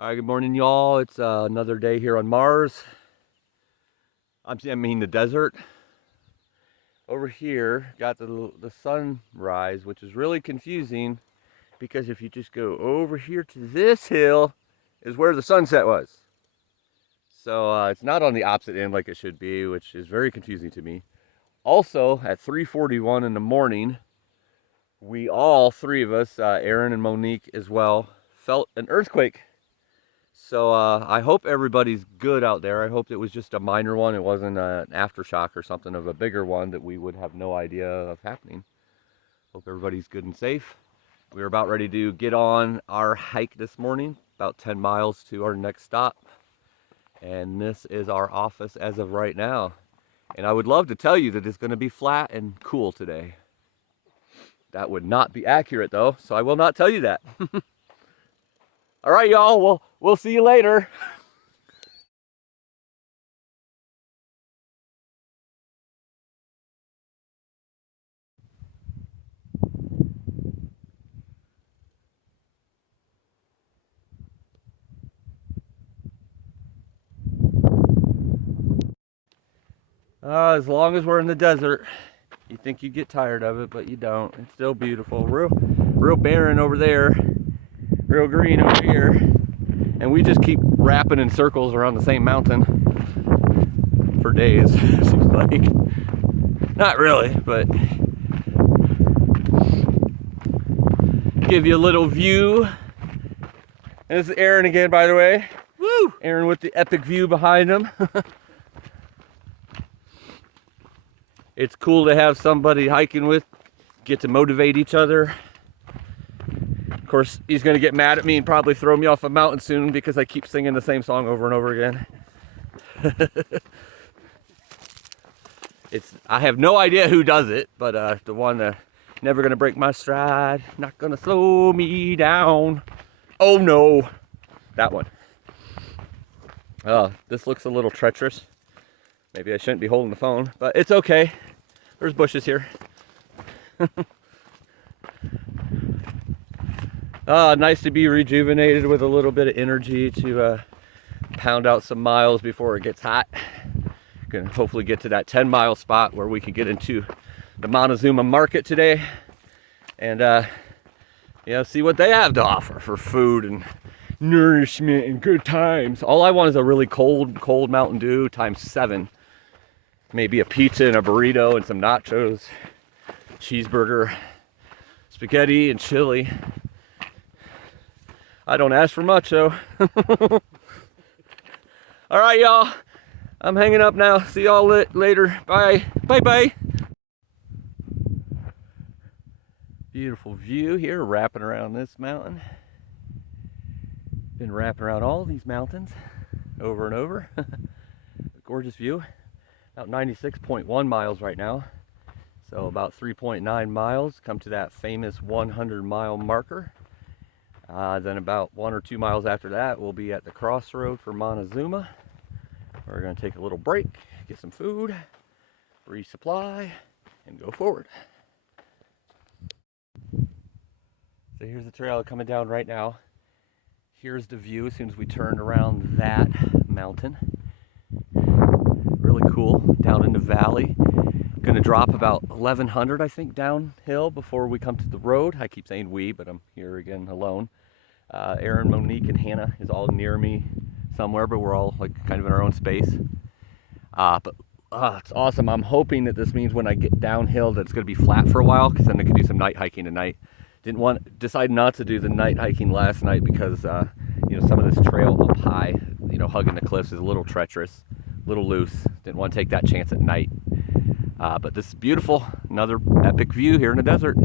All right, good morning, y'all. It's another day here on Mars. I mean the desert. Over here, got the sunrise, which is really confusing because if you just go over here to this hill, is where the sunset was. So it's not on the opposite end like it should be, which is very confusing to me. Also, at 3:41 in the morning, all three of us, Aaron and Monique as well, felt an earthquake. So I hope everybody's good out there. I hope it was just a minor one. It wasn't an aftershock or something of a bigger one that we would have no idea of happening. Hope everybody's good and safe. We're about ready to get on our hike this morning, about 10 miles to our next stop. And this is our office as of right now. And I would love to tell you that it's going to be flat and cool today. That would not be accurate though, so I will not tell you that. All right, y'all, we'll see you later. As long as we're in the desert, you think you get tired of it, but you don't. It's still beautiful. Real barren over there, real green over here, and we just keep wrapping in circles around the same mountain for days. It seems like. Not really, but give you a little view. And this is Aaron again, by the way. Woo! Aaron with the epic view behind him. It's cool to have somebody hiking with, get to motivate each other. Of course, he's gonna get mad at me and probably throw me off a mountain soon because I keep singing the same song over and over again. I have no idea who does it, but the one, never gonna break my stride, not gonna slow me down. Oh no, that one. This looks a little treacherous. Maybe I shouldn't be holding the phone, but it's okay. There's bushes here. Nice to be rejuvenated with a little bit of energy to pound out some miles before it gets hot. Gonna hopefully get to that 10-mile spot where we can get into the Montezuma market today and see what they have to offer for food and nourishment and good times. All I want is a really cold Mountain Dew times 7. Maybe a pizza and a burrito and some nachos, cheeseburger, spaghetti and chili. I don't ask for much though. All right, y'all. I'm hanging up now. See y'all later. Bye. Bye. Beautiful view here, wrapping around this mountain. Been wrapping around all these mountains over and over. Gorgeous view. About 96.1 miles right now. So about 3.9 miles, come to that famous 100-mile marker. Then about 1 or 2 miles after that, we'll be at the crossroad for Montezuma. We're gonna take a little break, get some food, resupply, and go forward. So here's the trail coming down right now. Here's the view as soon as we turn around that mountain. Really cool, down in the valley. Gonna drop about 1,100, I think, downhill before we come to the road. I keep saying we, but I'm here again alone. Aaron, Monique, and Hannah is all near me somewhere, but we're all like kind of in our own space. It's awesome. I'm hoping that this means when I get downhill that it's gonna be flat for a while, because then I can do some night hiking tonight. Decide not to do the night hiking last night because some of this trail up high, hugging the cliffs is a little treacherous, a little loose. Didn't want to take that chance at night. But this is beautiful. Another epic view here in the desert.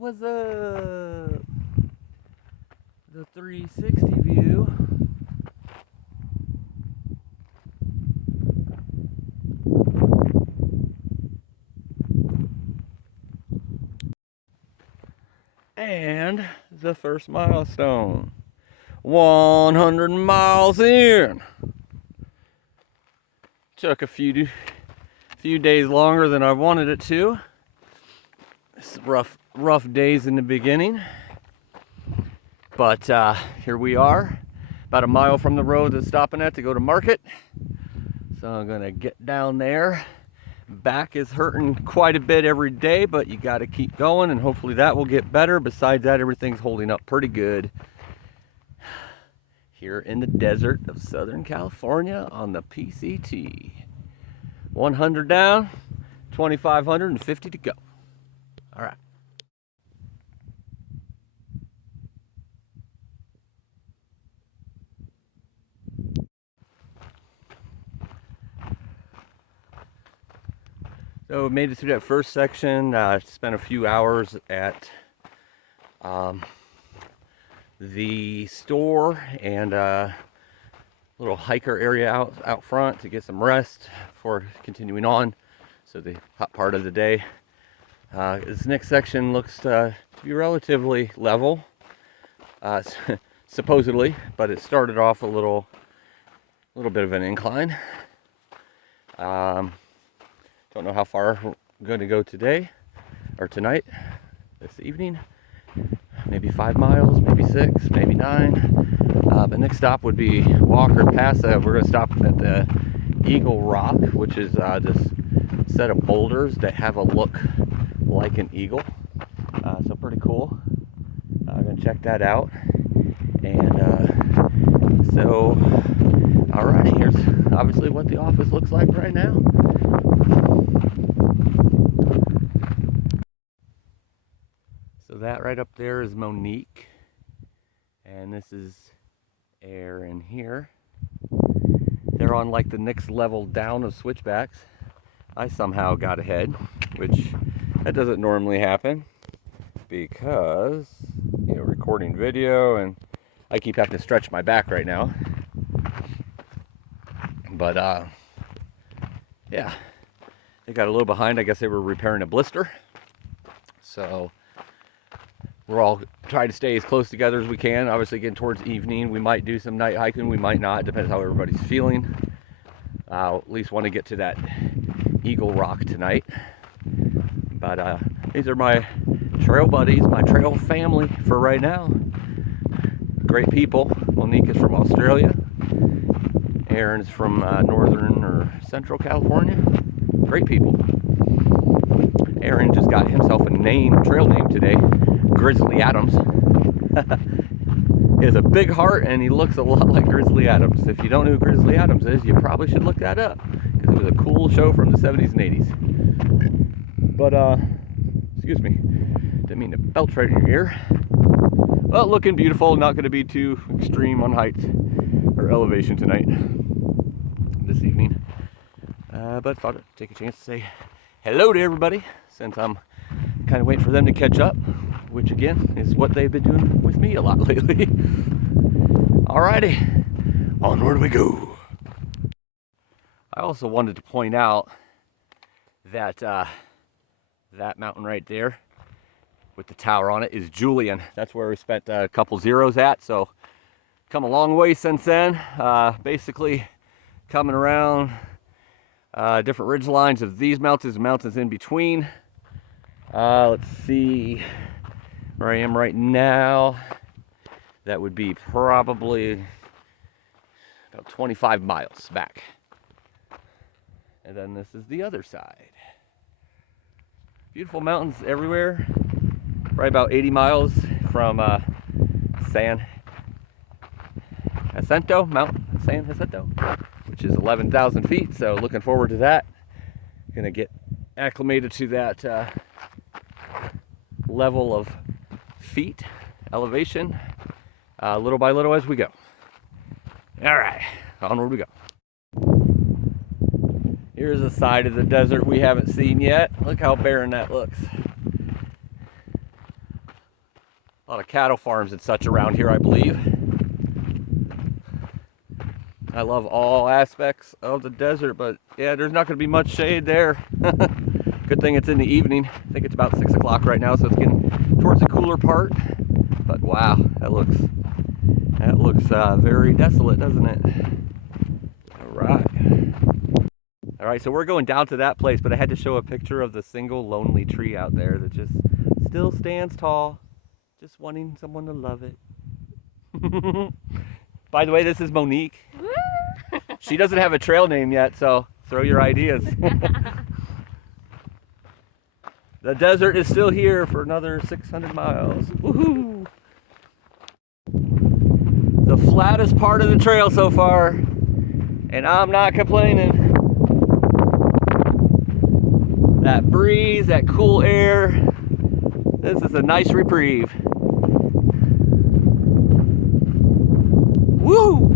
What's up? The 360 view. And the first milestone. 100 miles in. Took a few days longer than I wanted it to. It's rough days in the beginning. But here we are, about a mile from the road that's stopping at to go to market. So I'm gonna get down there. Back is hurting quite a bit every day, but you gotta keep going and hopefully that will get better. Besides that, everything's holding up pretty good here in the desert of Southern California on the PCT. 100 down, 2,550 to go. All right. So we made it through that first section. Spent a few hours at the store and little hiker area out front to get some rest before continuing on. So the hot part of the day. This next section looks to be relatively level, supposedly, but it started off a little bit of an incline. Don't know how far we're going to go today or tonight, this evening. Maybe 5 miles, maybe 6, maybe 9. The next stop would be Walker Pass. We're going to stop at the Eagle Rock, which is this set of boulders that have a look like an eagle. So pretty cool. I'm going to check that out. And so, alrighty, here's obviously what the office looks like right now. So that right up there is Monique, and this is Aaron here. They're on like the next level down of switchbacks. I somehow got ahead, which that doesn't normally happen because, you know, recording video and I keep having to stretch my back right now. But yeah, they got a little behind. I guess they were repairing a blister. So we're all trying to stay as close together as we can. Obviously getting towards evening. We might do some night hiking, we might not. Depends how everybody's feeling. At least want to get to that Eagle Rock tonight. But these are my trail buddies, my trail family for right now. Great people. Monique is from Australia. Aaron's from northern or central California. Great people. Aaron just got himself a trail name today. Grizzly Adams. He has a big heart and he looks a lot like Grizzly Adams. If you don't know who Grizzly Adams is, you probably should look that up because it was a cool show from the 70s and 80s. But excuse me, didn't mean to belch right in your ear. Well, looking beautiful. Not going to be too extreme on height or elevation tonight, this evening. But thought I'd take a chance to say hello to everybody since I'm kind of waiting for them to catch up, which again is what they've been doing with me a lot lately. Alrighty, onward we go. I also wanted to point out that that mountain right there with the tower on it is Julian. That's where we spent a couple zeros at. So come a long way since then. Basically coming around different ridge lines of these mountains and mountains in between. Let's see where I am right now. That would be probably about 25 miles back. And then this is the other side. Beautiful mountains everywhere. Right about 80 miles from San Jacinto, Mount San Jacinto, which is 11,000 feet. So looking forward to that. Gonna get acclimated to that level of feet, elevation, little by little as we go. All right, onward we go. Here's a side of the desert we haven't seen yet. Look how barren that looks. A lot of cattle farms and such around here, I believe. I love all aspects of the desert, but yeah, there's not going to be much shade there. Good thing it's in the evening. I think it's about 6 o'clock right now, so it's getting towards the cooler part. But wow, that looks very desolate, doesn't it? All right, so we're going down to that place, but I had to show a picture of the single lonely tree out there that just still stands tall, just wanting someone to love it. By the way, this is Monique. She doesn't have a trail name yet, so throw your ideas. The desert is still here for another 600 miles. Woohoo! The flattest part of the trail so far, and I'm not complaining. That breeze, that cool air, this is a nice reprieve. Woo!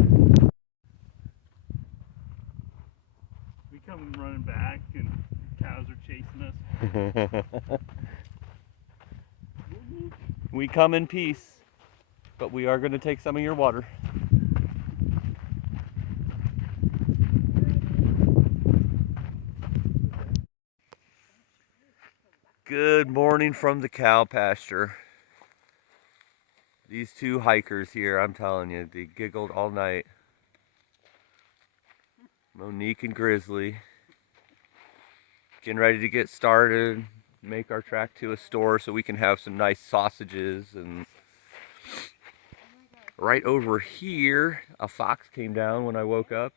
We come running back and cows are chasing us. We come in peace, but we are going to take some of your water. Good morning from the cow pasture. These two hikers here, I'm telling you, they giggled all night. Monique and Grizzly. Getting ready to get started, make our track to a store so we can have some nice sausages. And right over here, a fox came down when I woke up.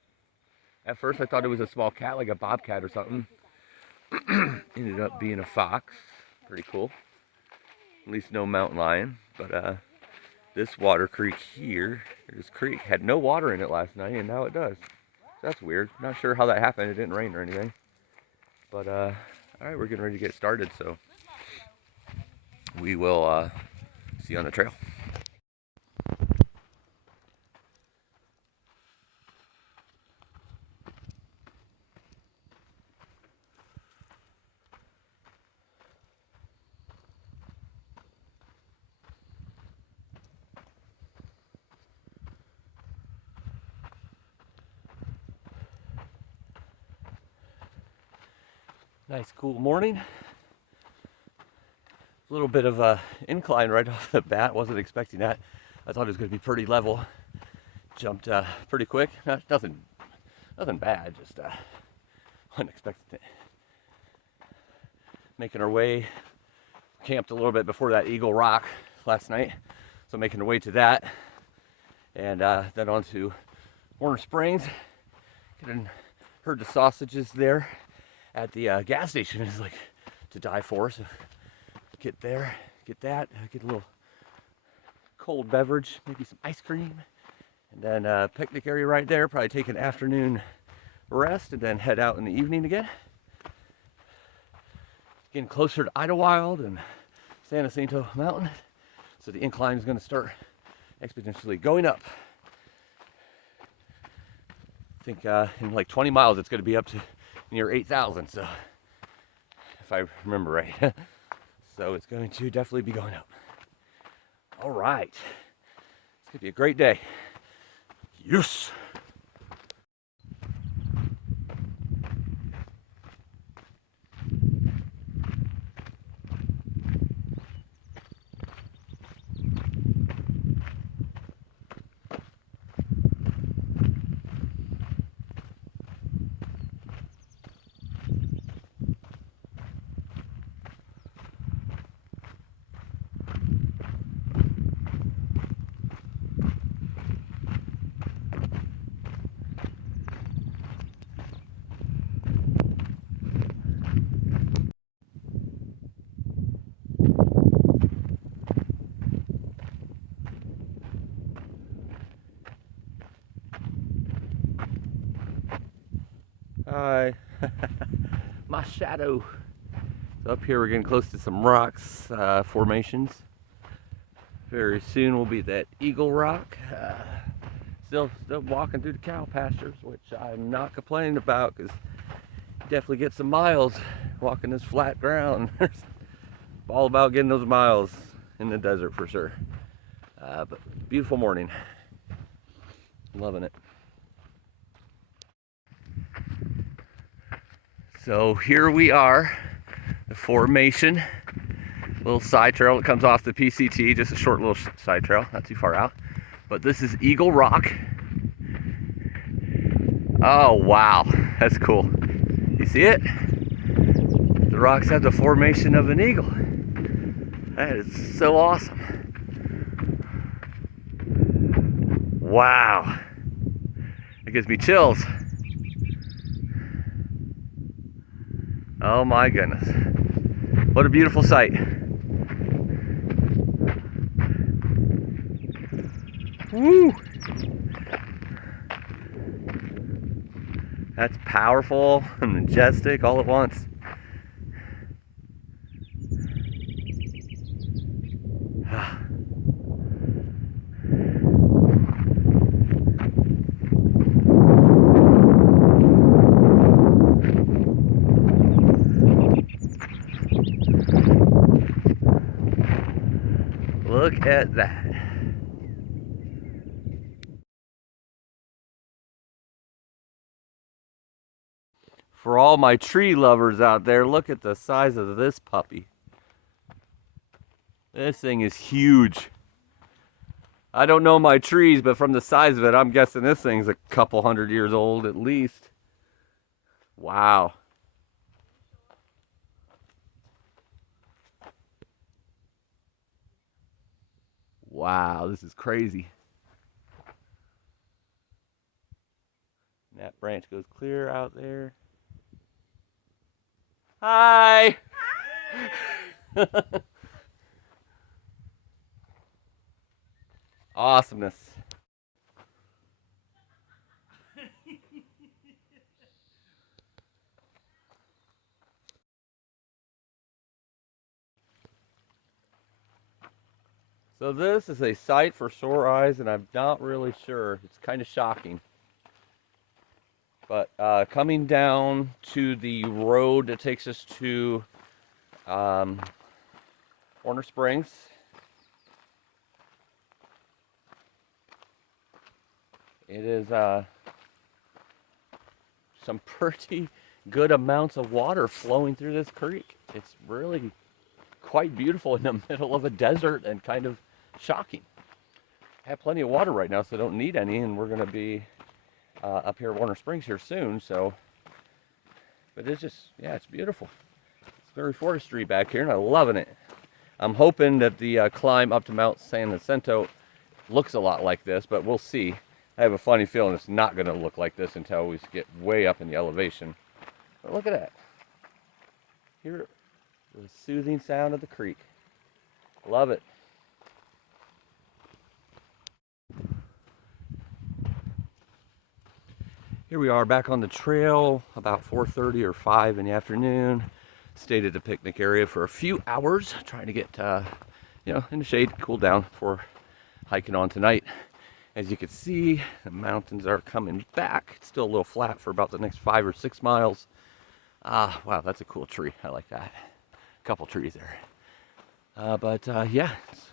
At first I thought it was a small cat, like a bobcat or something. Ended up being a fox. Pretty cool. At least no mountain lion. But this water creek here, this creek had no water in it last night, and now it does. That's weird. Not sure how that happened. It didn't rain or anything. But all right, we're getting ready to get started, so we will see you on the trail. Nice cool morning. A little bit of a incline right off the bat. Wasn't expecting that. I thought it was going to be pretty level. Jumped pretty quick. Nothing bad. Just wasn't expecting it. Making our way. Camped a little bit before that Eagle Rock last night, so making our way to that, and then on to Warner Springs. Heard the sausages there at the gas station is like to die for, so get there, get that, get a little cold beverage, maybe some ice cream, and then picnic area right there. Probably take an afternoon rest and then head out in the evening again. Getting closer to Idlewild and San Jacinto Mountain, so the incline is going to start exponentially going up. I think in like 20 miles it's going to be up to near 8,000, so if I remember right. So it's going to definitely be going up. All right, it's going to be a great day. Yes. Hi. My shadow. So up here we're getting close to some rocks formations. Very soon will be that Eagle Rock. Still walking through the cow pastures, which I'm not complaining about, because you definitely get some miles walking this flat ground. All about getting those miles. in the desert for sure. But beautiful morning. Loving it. So here we are, the formation. Little side trail that comes off the PCT, just a short little side trail, not too far out. But this is Eagle Rock. Oh wow, that's cool. You see it? The rocks have the formation of an eagle. That is so awesome. Wow. It gives me chills. Oh my goodness. What a beautiful sight. Woo! That's powerful and majestic all at once. Look at that. For all my tree lovers out there, look at the size of this puppy. This thing is huge. I don't know my trees, but from the size of it, I'm guessing this thing's a couple 100 years old at least. Wow. Wow, this is crazy. And that branch goes clear out there. Hi! Awesomeness. So this is a sight for sore eyes, and I'm not really sure. It's kind of shocking. But coming down to the road that takes us to Warner Springs, it is some pretty good amounts of water flowing through this creek. It's really quite beautiful in the middle of a desert and kind of shocking. I have plenty of water right now, so I don't need any, and we're going to be up here at Warner Springs here soon. So, but it's just, yeah, it's beautiful. It's very forestry back here, and I'm loving it. I'm hoping that the climb up to Mount San Jacinto looks a lot like this, but we'll see. I have a funny feeling it's not going to look like this until we get way up in the elevation. But look at that. Hear the soothing sound of the creek. Love it. Here we are back on the trail about 4:30 or 5 in the afternoon. Stayed at the picnic area for a few hours, trying to get in the shade, cool down before hiking on tonight. As you can see, the mountains are coming back. It's still a little flat for about the next 5 or 6 miles. Wow, that's a cool tree. I like that. A couple trees there. Yeah, it's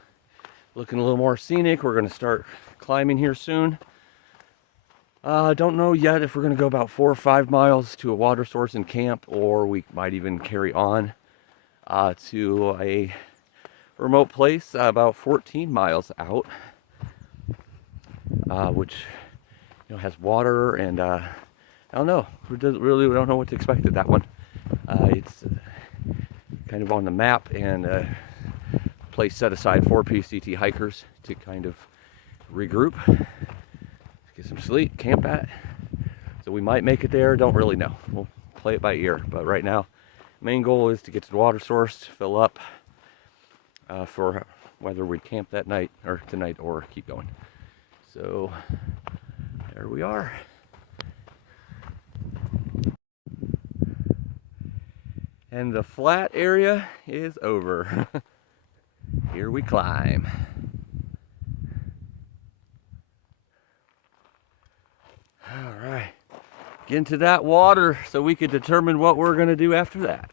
looking a little more scenic. We're going to start climbing here soon. Don't know yet if we're going to go about 4 or 5 miles to a water source and camp, or we might even carry on to a remote place about 14 miles out, which has water, and I don't know. We don't know what to expect at that one. It's kind of on the map, and a place set aside for PCT hikers to kind of regroup, get some sleep, camp at. So we might make it there, don't really know. We'll play it by ear. But right now, main goal is to get to the water source, fill up for whether we camp that night or tonight or keep going. So there we are. And the flat area is over. Here we climb. All right, get into that water so we can determine what we're going to do after that.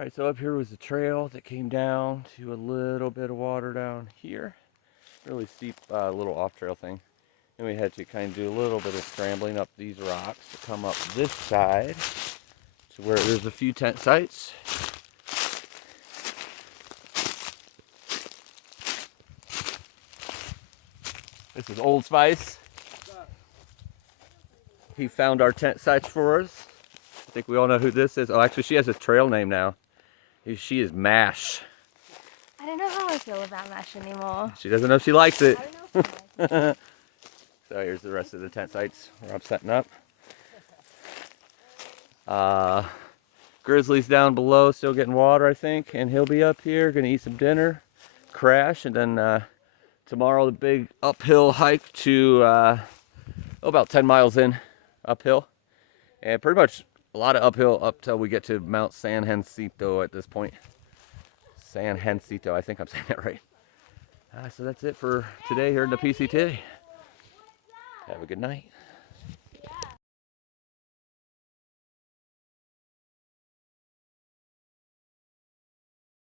Alright, so up here was the trail that came down to a little bit of water down here. Really steep little off-trail thing. And we had to kind of do a little bit of scrambling up these rocks to come up this side to where there's a few tent sites. This is Old Spice. He found our tent sites for us. I think we all know who this is. Oh, actually, she has a trail name now. She is Mash. I don't know how I feel about Mash anymore. She doesn't know she likes it. I don't know if I like it. So here's the rest of the tent sites where I'm setting up. Grizzly's down below, still getting water, I think, and he'll be up here, gonna eat some dinner, crash, and then tomorrow the big uphill hike to about 10 miles in uphill, and pretty much a lot of uphill up till we get to Mount San Jacinto at this point. San Jacinto, I think I'm saying that right. So that's it for today here in the PCT. Have a good night.